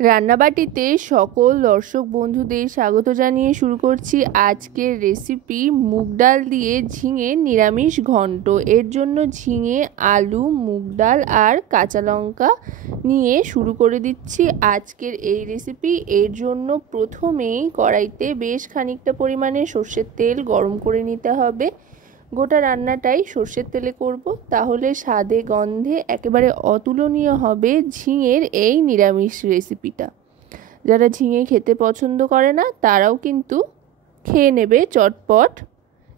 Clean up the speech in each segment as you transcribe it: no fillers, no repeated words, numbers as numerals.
রান্নাবাটিতে সকল দর্শক বন্ধুদের স্বাগত জানিয়ে শুরু করছি আজকের রেসিপি মুগ ডাল দিয়ে ঝিঙে নিরামিষ ঘন্ট। এর জন্য ঝিঙে, আলু, মুগ ডাল আর কাঁচা লঙ্কা নিয়ে শুরু করে দিচ্ছি আজকের এই রেসিপি। এর জন্য প্রথমেই কড়াইতে বেশ খানিকটা পরিমাণে সর্ষের তেল গরম করে নিতে হবে। গোটা রান্নাটাই সর্ষের তেলে করব, তাহলে স্বাদে গন্ধে একেবারে অতুলনীয় হবে ঝিঙের এই নিরামিষ রেসিপিটা। যারা ঝিঙে খেতে পছন্দ করে না তারাও কিন্তু খেয়ে নেবে চটপট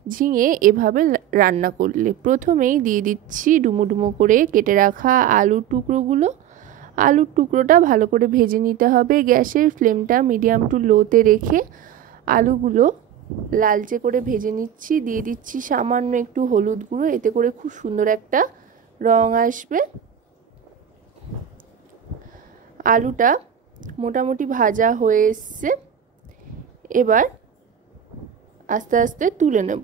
ঝিঙে এভাবে রান্না করলে। প্রথমেই দিয়ে দিচ্ছি ডুমো ডুমো করে কেটে রাখা আলুর টুকরোগুলো। আলুর টুকরোটা ভালো করে ভেজে নিতে হবে। গ্যাসের ফ্লেমটা মিডিয়াম টু লোতে রেখে আলুগুলো লালচে করে ভেজে নিচ্ছি। দিয়ে দিচ্ছি সামান্য একটু হলুদ গুঁড়ো, এতে করে খুব সুন্দর একটা রং আসবে। আলুটা মোটামুটি ভাজা হয়ে এসছে, এবার আস্তে আস্তে তুলে নেব।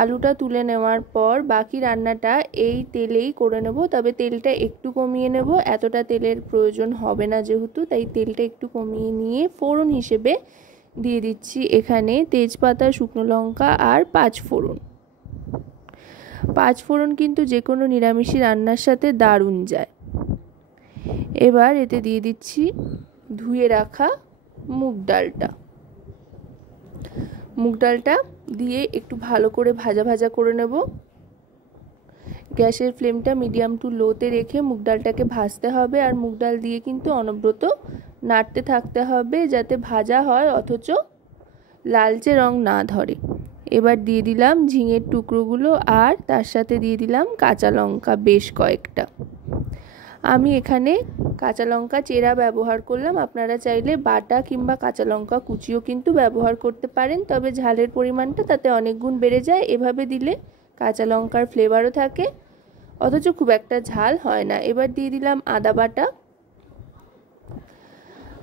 আলুটা তুলে নেওয়ার পর বাকি রান্নাটা এই তেলেই করে নেব, তবে তেলটা একটু কমিয়ে নেব। এতটা তেলের প্রয়োজন হবে না যেহেতু, তাই তেলটা একটু কমিয়ে নিয়ে ফোড়ন হিসেবে দিয়ে দিচ্ছি এখানে তেজপাতা, শুকনো লঙ্কা আর পাঁচফোড়ন। পাঁচফোড়ন কিন্তু যে কোনো নিরামিষি রান্নার সাথে দারুণ যায়। এবার এতে দিয়ে দিচ্ছি ধুয়ে রাখা মুগ ডালটা। মুগ ডালটা দিয়ে একটু ভালো করে ভাজা ভাজা করে নেব। গ্যাসের ফ্লেমটা মিডিয়াম টু লোতে রেখে মুগ ডালটাকে ভাজতে হবে, আর মুগ ডাল দিয়ে কিন্তু অনবরত নাড়তে থাকতে হবে যাতে ভাজা হয় অথচ লালচে রং না ধরে। এবার দিয়ে দিলাম ঝিঙের টুকরোগুলো আর তার সাথে দিয়ে দিলাম কাঁচা লঙ্কা বেশ কয়েকটা। আমি এখানে কাঁচা লঙ্কা চেরা ব্যবহার করলাম, আপনারা চাইলে বাটা কিংবা কাঁচা লঙ্কা কুচিও কিন্তু ব্যবহার করতে পারেন, তবে ঝালের পরিমাণটা তাতে অনেক গুণ বেড়ে যায়। এভাবে দিলে কাঁচা লঙ্কার ফ্লেভারও থাকে অথচ খুব একটা ঝাল হয় না। এবার দিয়ে দিলাম আদা বাটা।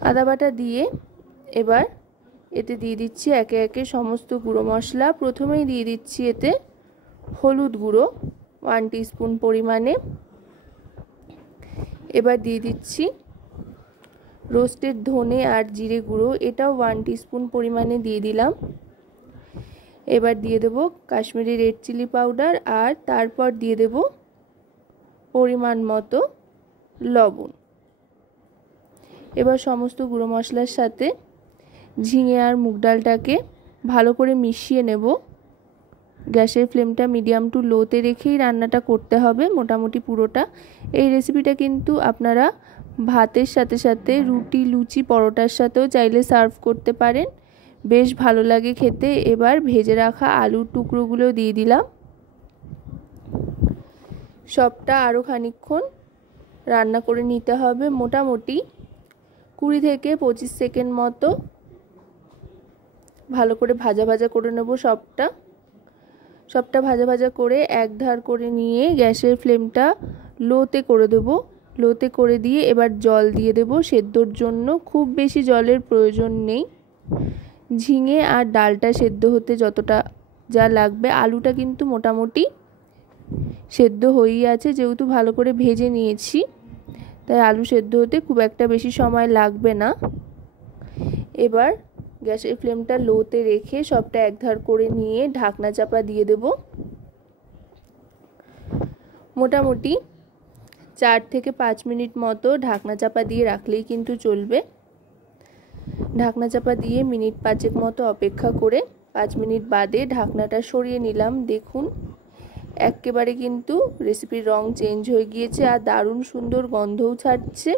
আদা বাটা দিয়ে এবার এতে দিয়ে দিচ্ছি একে একে সমস্ত গুঁড়ো মশলা। প্রথমেই দিয়ে দিচ্ছি এতে হলুদ গুঁড়ো 1 টিস্পুন পরিমাণে। এবার দিয়ে দিচ্ছি রোস্টেড ধনে আর জিরে গুঁড়ো, এটাও 1 টিস্পুন পরিমাণে দিয়ে দিলাম। এবার দিয়ে দেব কাশ্মীরি রেড চিলি পাউডার আর তারপর দিয়ে দেব পরিমাণ মতো লবণ। এবার সমস্ত গুঁড়ো মশলার সাথে ঝিঙে আর মুগ ডালটাকে ভালো করে মিশিয়ে নেব। গ্যাসের ফ্লেমটা মিডিয়াম টু লোতে রেখেই রান্নাটা করতে হবে মোটামুটি পুরোটা। এই রেসিপিটা কিন্তু আপনারা ভাতের সাথে সাথে রুটি, লুচি, পরোটার সাথেও চাইলে সার্ভ করতে পারেন, বেশ ভালো লাগে খেতে। এবার ভেজে রাখা আলুর টুকরোগুলো দিয়ে দিলাম। সবটা আরও খানিকক্ষণ রান্না করে নিতে হবে, মোটামুটি 20 থেকে 25 সেকেন্ড মতো ভালো করে ভাজা ভাজা করে নেব। সবটা ভাজা ভাজা করে এক ধার করে নিয়ে গ্যাসের ফ্লেমটা লোতে করে দেব। লোতে করে দিয়ে এবার জল দিয়ে দেব সেদ্ধর জন্য। খুব বেশি জলের প্রয়োজন নেই, ঝিঙে আর ডালটা সেদ্ধ হতে যতটা যা লাগবে। আলুটা কিন্তু মোটামুটি সেদ্ধ হয়েই আছে, যেহেতু ভালো করে ভেজে নিয়েছি তাই আলু সেদ্ধ হতে খুব একটা বেশি সময় লাগবে না। এবার গ্যাসের ফ্লেমটা লোতে রেখে সবটা একধার করে নিয়ে ঢাকনা চাপা দিয়ে দেব। মোটামুটি 4 থেকে 5 মিনিট মতো ঢাকনা চাপা দিয়ে রাখলেই কিন্তু চলবে। ঢাকনা চাপা দিয়ে মিনিট 5 মতো অপেক্ষা করে 5 মিনিট বাদে ঢাকনাটা সরিয়ে নিলাম। দেখুন একেবারে কিন্তু রেসিপির রং চেঞ্জ হয়ে গিয়েছে আর দারুণ সুন্দর গন্ধও ছাড়ছে।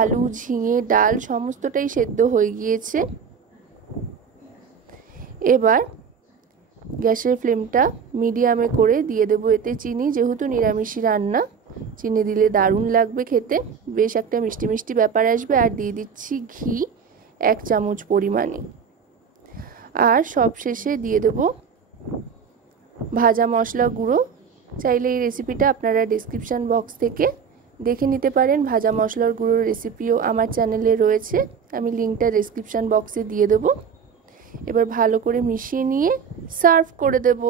আলু, ঝিঙে, ডাল সমস্তটাই সেদ্ধ হয়ে গিয়েছে। এবার গ্যাসের ফ্লেমটা মিডিয়ামে করে দিয়ে দেবো এতে চিনি, যেহেতু নিরামিষি রান্না চিনি দিলে দারুণ লাগবে খেতে, বেশ একটা মিষ্টি মিষ্টি ব্যাপার আসবে। আর দিয়ে দিচ্ছি ঘি 1 চামচ পরিমাণে। আর সবশেষে দিয়ে দেব ভাজা মশলা গুঁড়ো। চাইলে এই রেসিপিটা আপনারা ডেসক্রিপশান বক্স থেকে দেখে নিতে পারেন। ভাজা মশলার গুঁড়োর রেসিপিও আমার চ্যানেলে রয়েছে, আমি লিঙ্কটা ডেসক্রিপশান বক্সে দিয়ে দেবো। এবার ভালো করে মিশিয়ে নিয়ে সার্ভ করে দেব।